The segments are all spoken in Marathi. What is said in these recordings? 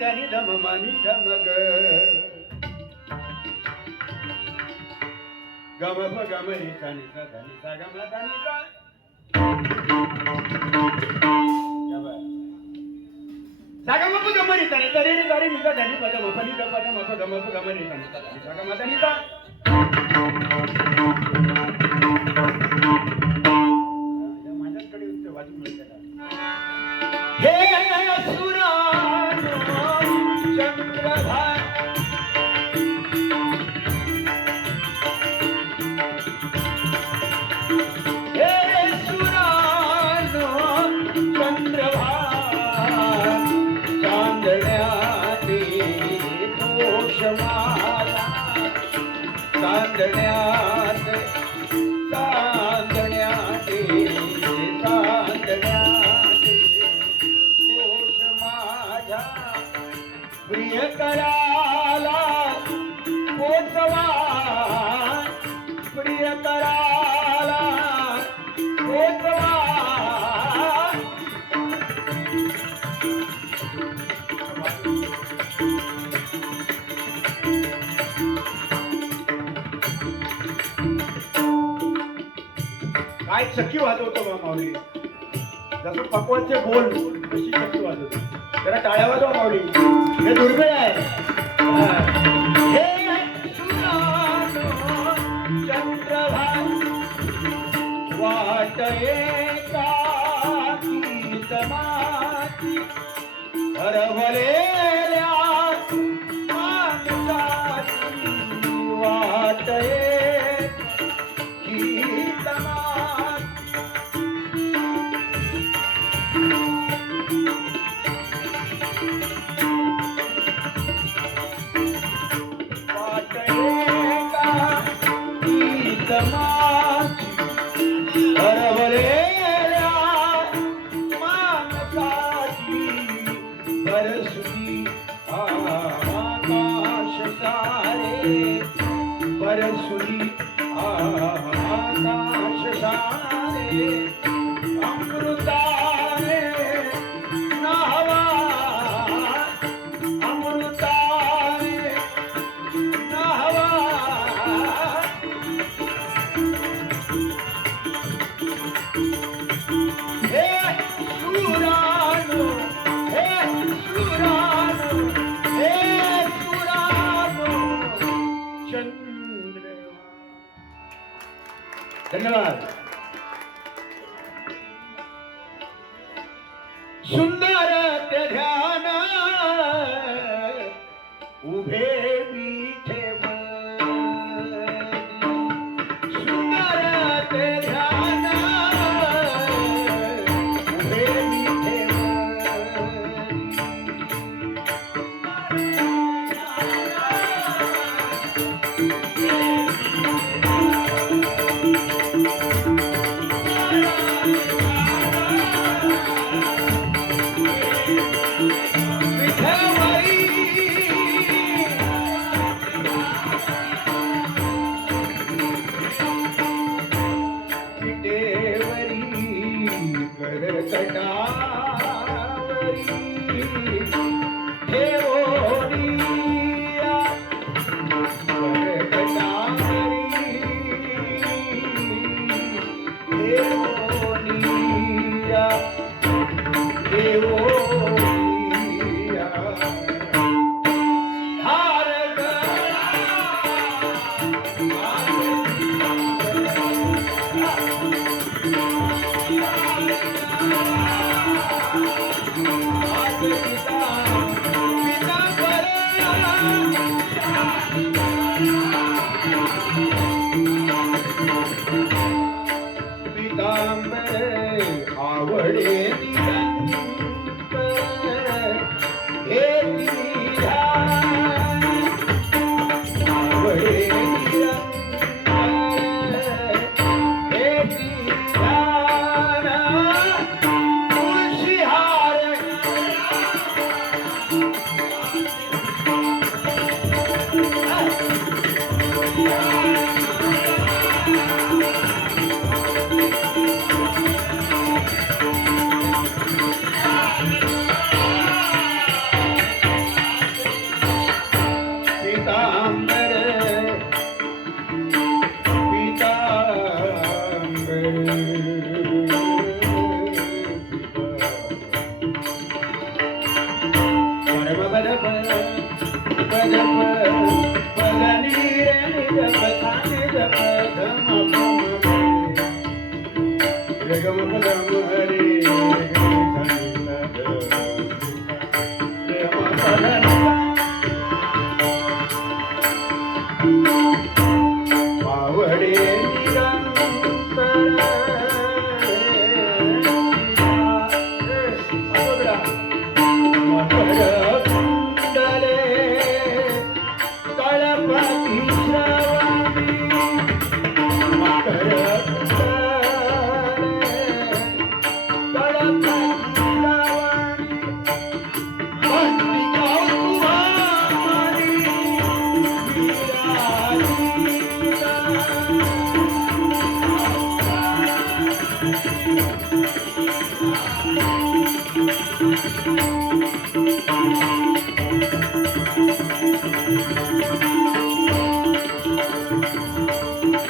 सा नि ध नि ध म म नि ध म ग ग म प ग म रे सा नि सा ध नि सा ग म ध नि सा सा ग म प ग म रे सा नि सा रे रे सा रे काय चक्की वाजवतो माऊली. जसं पकवानचे बोल तशी चक्की वाजवतो. त्याला टाळ्या वाजवा माऊली. हे दुर्मिळ आहे. हा. हे सुरानो चंद्रभा परसुरी आकाश सारे सुंदर ध्यान उभे Amen.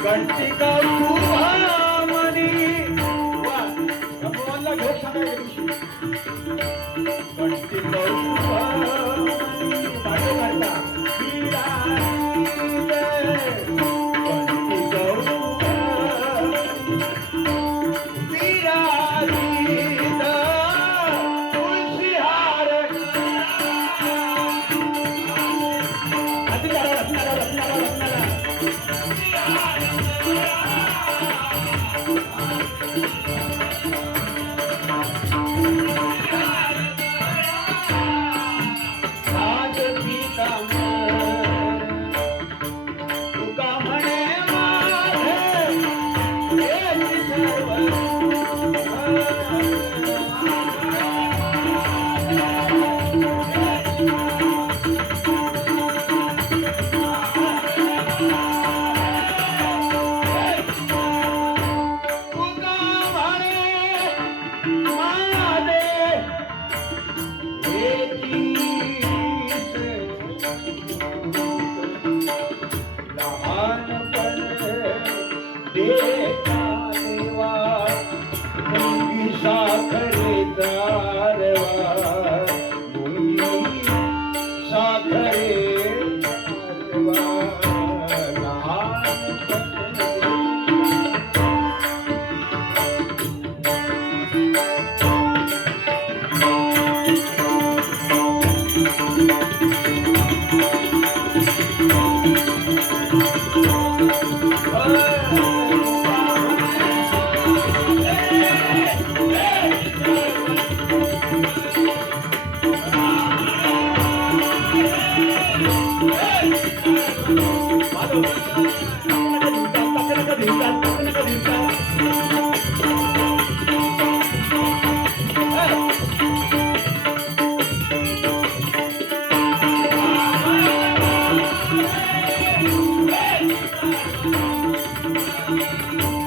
घंटिका सुहामणी वा या मुलांना घेऊन सांगा या दिवशी घंटिका